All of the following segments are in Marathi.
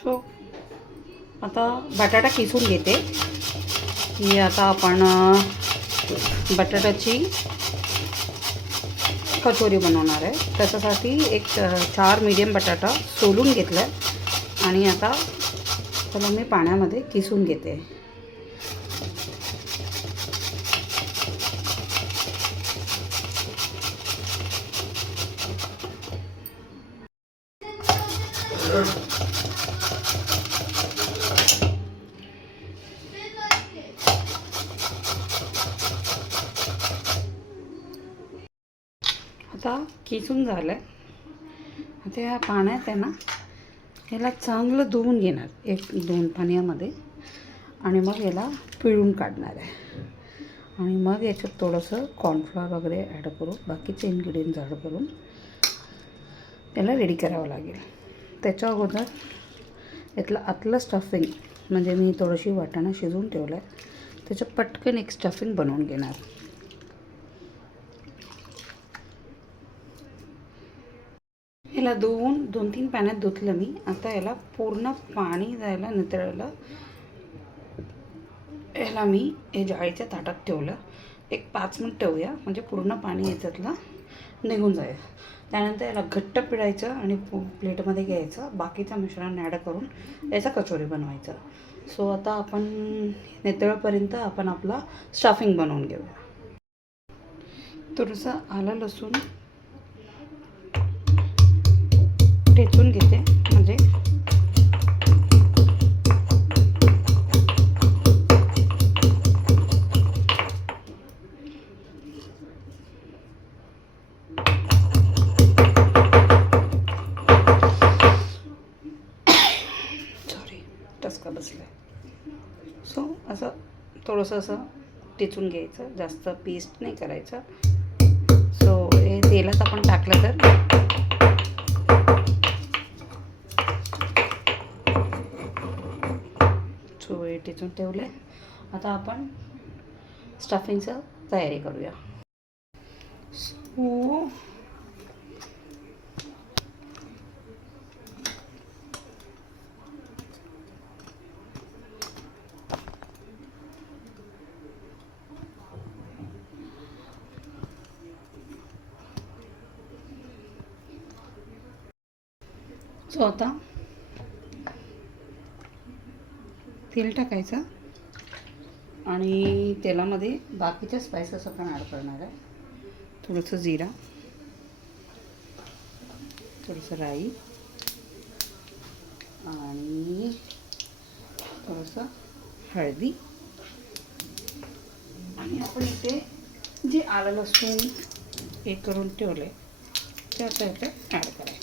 सो आता बटाटा किसून घेते. ही आता आपण बटाट्याची कचोरी बनवणार आहे. त्याच्यासाठी एक 4 मीडियम बटाटा सोलून घेतला आणि आता त्याला मी पाण्यामध्ये किसून घेते. आता किसून झालं आहे. आता या पाण्यात आहे ना याला चांगलं धुवून घेणार 1-2 पाण्यामध्ये आणि मग याला पिळून काढणार आहे. आणि मग याच्यात थोडंसं कॉर्नफ्लॉवर वगैरे ॲड करून बाकीचे इन्ग्रेडियंट्स ॲड करून याला रेडी करावं लागेल. त्याच्या अगोदर यातलं आतलं स्टफिंग म्हणजे मी थोडीशी वाटाणा शिजवून ठेवलं आहे त्याचं पटकन एक स्टफिंग बनवून घेणार. याला धुवून 2-3 पाण्यात धुतलं मी. आता याला पूर्ण पाणी जायला नितळायला याला मी हे जाळीच्या ताटात ठेवलं. एक 5 मिनिट ठेवूया म्हणजे पूर्ण पाणी याच्यातलं निघून जाईल. त्यानंतर याला घट्ट पिळायचं आणि प्लेटमध्ये घ्यायचं. बाकीचं मिश्रण ॲड करून याचा कचोरी बनवायचं. सो आता आपण नितळपर्यंत आपण आपला स्टफिंग बनवून घेऊया. थोडंसं आलं लसूण ठेचून घेते म्हणजे टसका बसला. सो असं थोडंसं असं टेचून घ्यायचं. जास्त पेस्ट नाही करायचं. सो हे तेलात आपण टाकलं तर सो हे टेचून ठेवलं. आता आपण स्टफिंगचं तयारी करूया. सो आता तेल टाकायचं आणि तेलामध्ये बाकीच्या स्पायसेस आपण ॲड करणार आहे. थोडंसं जिरा, थोडंसं राई आणि थोडंसं हळदी आणि आपण इथे जे आलं लसूण हे करून ठेवले ते आता इथे ॲड करायचं.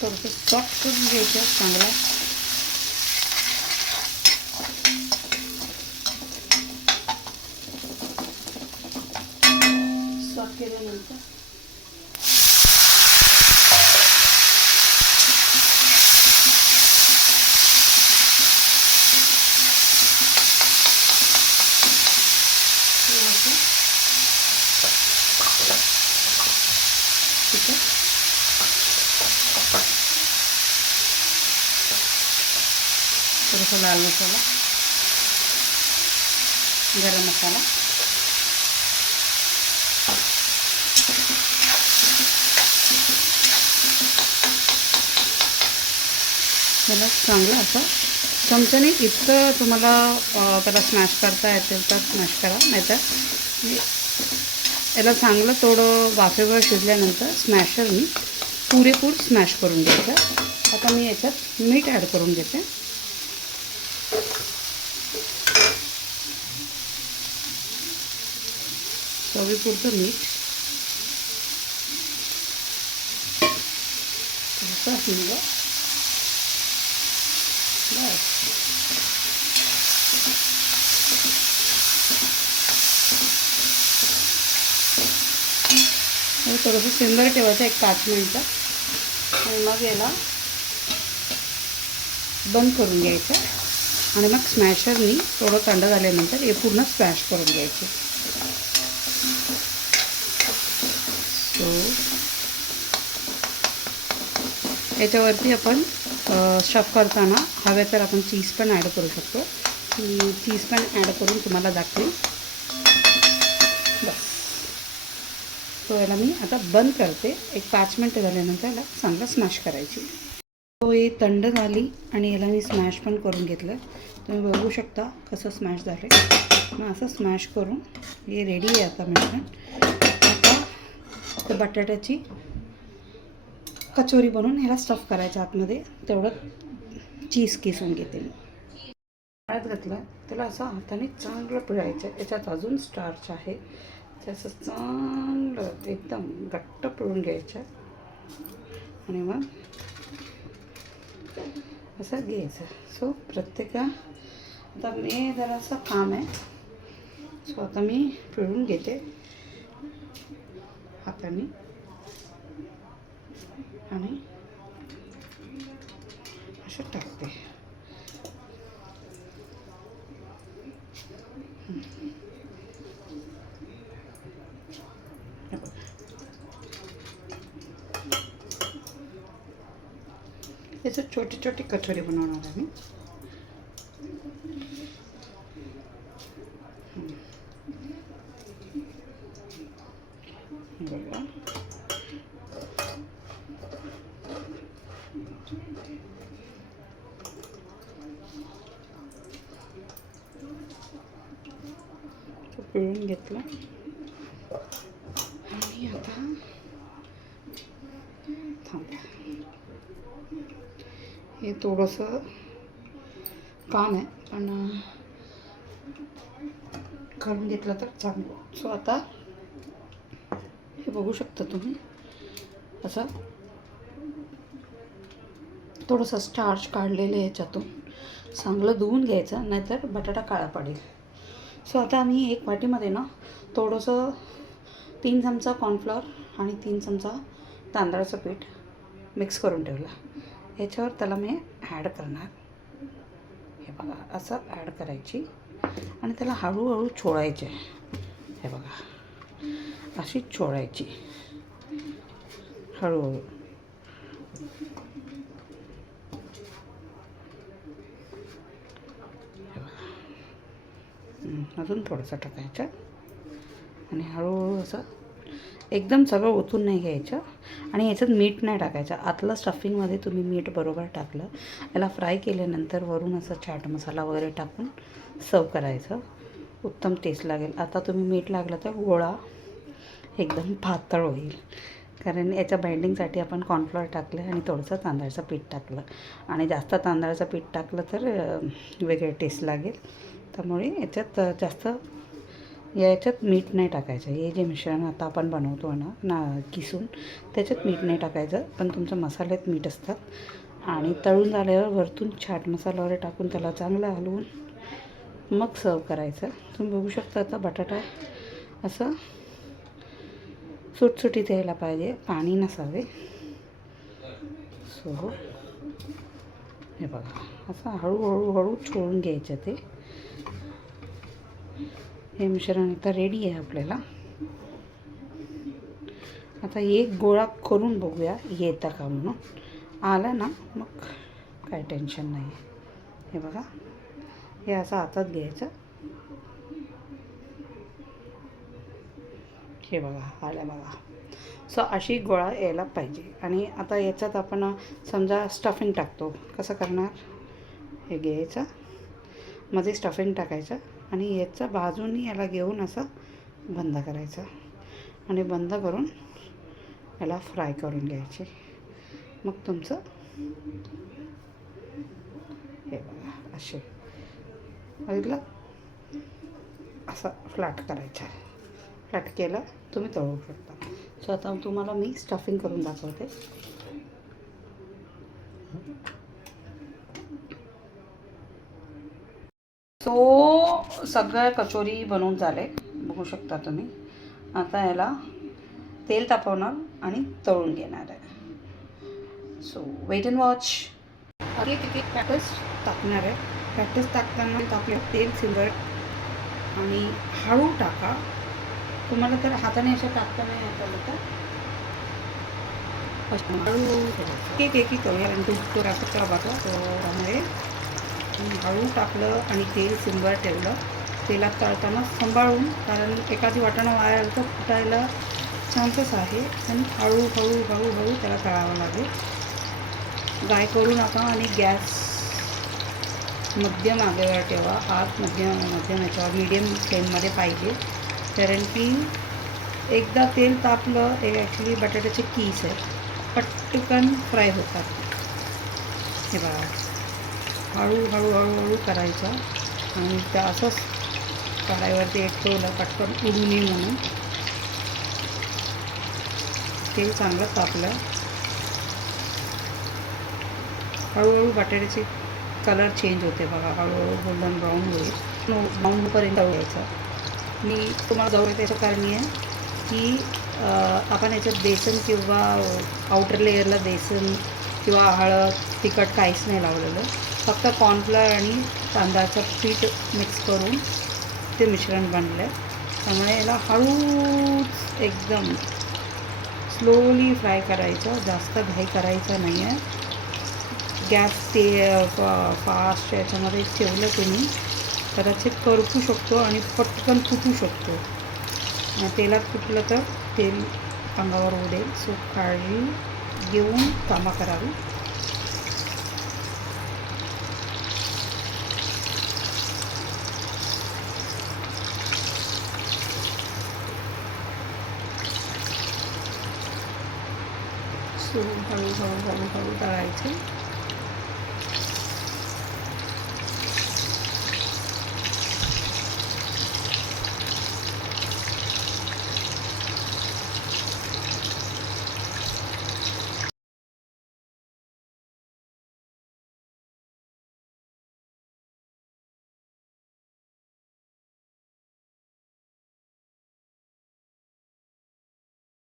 थोडंसं सॉफ्ट करून घ्यायचं चांगला. सॉफ्ट केल्यानंतर ठीक आहे. थोडासा लाल मसाला, गरम मसाला, त्याला चांगलं असं चमच्याने इतकं तुम्हाला त्याला स्मॅश करता येतील तर स्मॅश करा. नाहीतर याला चांगलं थोडं वाफेवर शिजल्यानंतर स्मॅशरनी पुरेपूर स्मॅश करून घ्यायचं. आता मी याच्यात मीठ ॲड करून घेते. चवीपुरतं मीठ, थोडंसं हिंग, बस. थोडंसं सिंदर ठेवायचं 1-5 मिनटं आणि मग याला बंद करून घ्यायचं आणि मग स्मॅशरनी थोडं थंड झाल्यानंतर हे पूर्ण स्मॅश करून घ्यायचे. सो याच्यावरती आपण स्टफ करताना हवे तर आपण चीज पण ॲड करू शकतो. चीज पण ॲड करून तुम्हाला दाखवेल. बस. तो याला मी आता बंद करते. एक 5 मिनटं झाल्यानंतर याला चांगलं स्मॅश करायची. तो हे थंड झाली आणि याला मी स्मॅश पण करून घेतलं. तुम्ही बघू शकता कसं स्मॅश झालं. मग असं स्मॅश करून हे रेडी आहे आता मिश्रण. आता बटाट्याची कचोरी बनवून ह्याला स्टफ करायचं आतमध्ये. तेवढं चीज किसून घेते मी. पाण्यात घातलं त्याला असं हाताने चांगलं पिळायचं. याच्यात अजून स्टार्च आहे. त्याचं चांगलं एकदम घट्ट पिळून घ्यायचं आणि मग असं घ्यायचं. सो प्रत्येका आता मी जरासं काम आहे. सो आता मी पिळून घेते हाताने आणि असं टाकते. याचं छोटी छोटी कचोरी बनवणार आहे मी. बघा पिळून घेतलं आणि आता थांबा. हे थोडंसं काम आहे पण करून घेतलं तर चांगलं. सो आता हे बघू शकता तुम्ही असं थोडंसं स्टार्च काढलेलं याच्यातून चांगलं धुवून घ्यायचं, नाहीतर बटाटा काळा पडेल. सो आता आम्ही एक वाटीमध्ये ना थोडंसं 3 चमचा कॉर्नफ्लॉवर आणि 3 चमचा तांदळाचं पीठ मिक्स करून ठेवलं. याच्यावर त्याला मी ॲड करणार. हे बघा असं ॲड करायची आणि त्याला हळूहळू चोळायचे. हे बघा अशी चोळायची हळूहळू. अजून थोडंसं टाकायचं आणि हळूहळू असं एकदम सगळं ओतून नाही घ्यायचं. आणि याच्यात मीठ नाही टाकायचं. आतलं स्टफिंगमध्ये तुम्ही मीठ बरोबर टाकलं. याला फ्राय केल्यानंतर वरून असं चाट मसाला वगैरे टाकून सर्व करायचं. उत्तम टेस्ट लागेल. आता तुम्ही मीठ लागलं तर गोळा एकदम पातळ होईल, कारण याच्या बाइंडिंगसाठी आपण कॉर्नफ्लॉवर टाकलं आणि थोडंसं तांदळाचं पीठ टाकलं. आणि जास्त तांदळाचं पीठ टाकलं तर वेगळे टेस्ट लागेल. त्यामुळे याच्यात याच्यात मीठ नाही टाकायचं. हे जे मिश्रण आता आपण बनवतो ना किसून, त्याच्यात मीठ नाही टाकायचं. पण तुमच्या मसाल्यात मीठ असतात. आणि तळून झाल्यावर वरतून चाट मसाला वगैरे टाकून त्याला चांगलं हलवून मग सर्व करायचं. तुम्ही बघू शकता आता बटाटा असं सुटसुटीत यायला पाहिजे, पाणी नसावे. सो हे बघा असं हळूहळू चोळून घ्यायचं ते. हे मिश्रण आता रेडी आहे आपल्याला. आता एक गोळा करून बघूया येतं का म्हणून. आला ना मग काय टेन्शन नाही. हे बघा हे असं हातात घ्यायचं. हे बघा आलं बघा. सो अशी गोळा यायला पाहिजे. आणि आता याच्यात आपण समजा स्टफिंग टाकतो. कसं करणार, हे घ्यायचं, मध्ये स्टफिंग टाकायचं आणि याच्या बाजूनी याला घेऊन असं बंद करायचं आणि बंद करून याला फ्राय करून घ्यायचे. मग तुमचं हे बघा असे बघितलं, असं फ्लॅट करायचं. फ्लॅट केलं तुम्ही तळू शकता. सो आता तुम्हाला मी स्टफिंग करून दाखवते. सो सगळ्या कचोरी बनवून झाले, बघू शकता तुम्ही. आता याला तेल तापवणार आणि तळून घेणार आहे. So wait and watch. अरे तिथे पॅकेज टाकणार आहे. पॅटीस टाकताना आपले तेल सिल्वर आणि हळू टाका. तुम्हाला तर हाताने अशा टाकता नाही येत तर हळू एक एक करूया आणि तो राखचा बाजूला त्यामुळे हळू टाकलं आणि तेल सिल्वर ठेवलं. तेलात तळताना सांभाळून, कारण एखादी वाटाणा वाया तर फुटायला चान्सेस आहे. आणि हळूहळू हळूहळू त्याला तळावं लागेल. गाय करू नका आणि गॅस मध्यम आगेवर ठेवा. आत मध्यम याच्यावर मीडियम फ्लेममध्ये पाहिजे. कारण की एकदा तेल तापलं, हे ॲक्च्युली बटाट्याचे कीस आहे, पटकन फ्राय होतात. हे बघा, हळूहळू हळूहळू करायचं आणि त्या असंच कढाईवरती एक ठेवलं पटकन उडू नये म्हणून. तेल चांगलं तापलं, हळूहळू बटाट्याचे कलर चेंज होते बघा. हळूहळू गोल्डन ब्राऊन होईल. ब्राऊनपर्यंत द्यायचं. मी तुम्हाला जाऊ त्याचं कारण आहे की आपण याच्यात बेसन किंवा आउटर लेअरला बेसन किंवा हळद तिखट काहीच नाही लावलेलं. फक्त कॉर्नफ्लॉवर आणि तांदळाचं पीठ मिक्स करून ते मिश्रण बनलं आहे. त्यामुळे याला हळूच एकदम स्लोली फ्राय करायचं, जास्त घाई करायचं नाही आहे. गॅस ते फास्ट याच्यामध्ये ठेवलं तुम्ही कदाचित करपू शकतो आणि पटकन फुटू शकतो. तेलात फुटलं तर तेल अंगावर उडेल. सो काळजी घेऊन कामं करावी. सो हळूहळू हळूहळू तळायचं.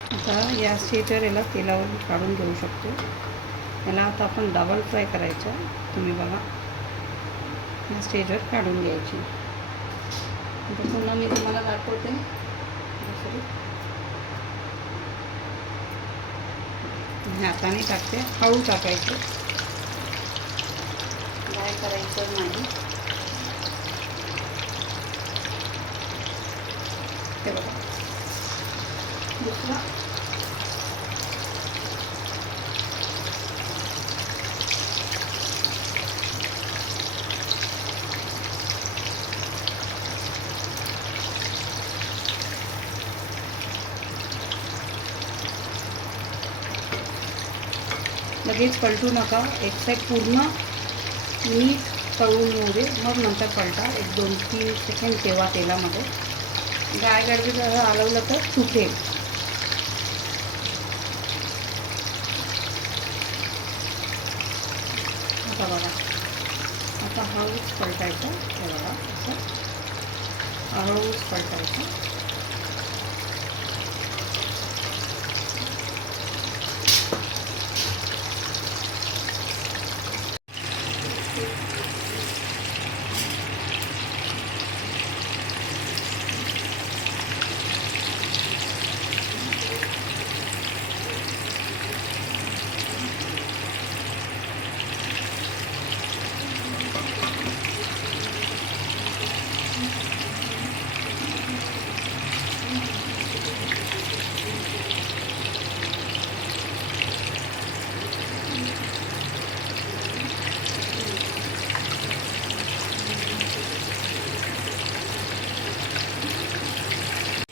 आता या स्टेजवर याला तेलावर काढून घेऊ शकतो. याला आता आपण डबल फ्राय करायचं. तुम्ही बघा, या स्टेजवर काढून घ्यायची. आता पुन्हा मी तुम्हाला दाखवते. हाताने टाकते, हळू टाकायचं, काय करायचं नाही. ते बघा, दुसरा लगेच पलटू नका. एक साईड पूर्ण नीट तळून येऊ दे, मग नंतर पलटा. 1-2-3 सेकंड ठेवा तेलामध्ये. गाय गडबड जर हलवलं तर तुटेल. आता बघा, आता हळूच पलटायचं. हे बघा, असं हळूच पलटायचं.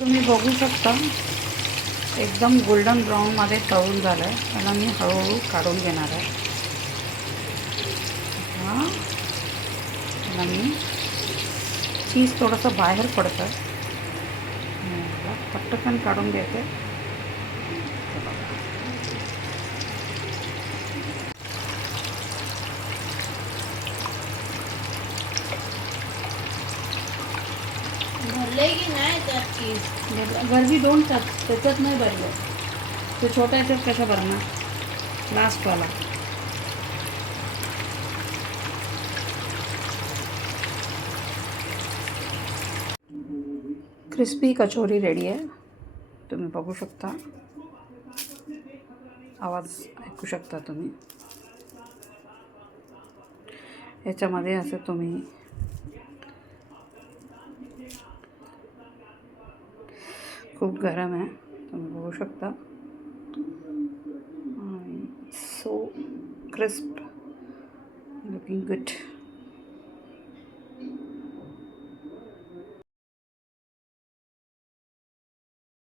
तुम्ही बघू शकता एकदम गोल्डन ब्राऊनमध्ये तळून झालं आहे. त्याला मी हळूहळू काढून घेणार आहे. हां, त्याला मी चीज थोडंसं बाहेर पडतं, पटकन काढून घेते. भरले की नाही त्यात चीज? गरबी दोन त्याच्यात नाही भरलं. तो छोटा याच्यात कशा भरणार लास्टवाला. क्रिस्पी कचोरी रेडी आहे. तुम्ही बघू शकता, आवाज ऐकू शकता तुम्ही. याच्यामध्ये असं तुम्ही खूप गरम आहे, तुम्ही बघू शकता. So crisp, looking good.